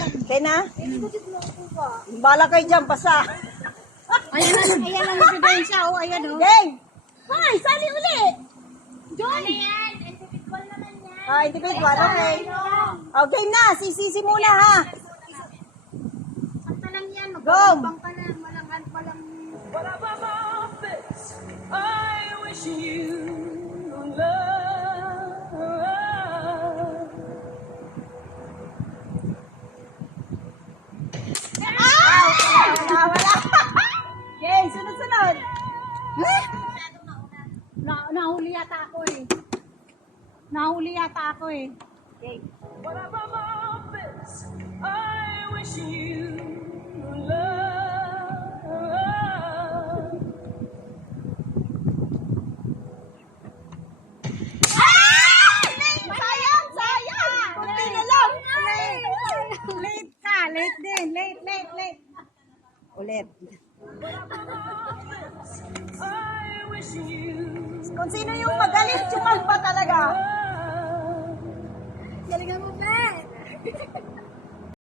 Okay na? Bala kayo dyan, basa. Ayan ang ebidensya, oh, ayan, oh. Game! Hoy, sali uli! Ano yan? Individual naman yan. Ah, individual, okay. Oh, game na, sisisi muna ha. Sakta lang yan, Go! magpapang ka lang, walang... I wish you love. Wala. Okay, sunod-sunod. Nahuli yata ako eh. Nahuli yata ako eh. Okay. But above all this, I wish you love. Sayang, sayang. Kunti na lang. Late ka, late din, late. Ulit. I wish you Kung sino yung magaling, tsumagpa talaga. Galingan mo, Ben.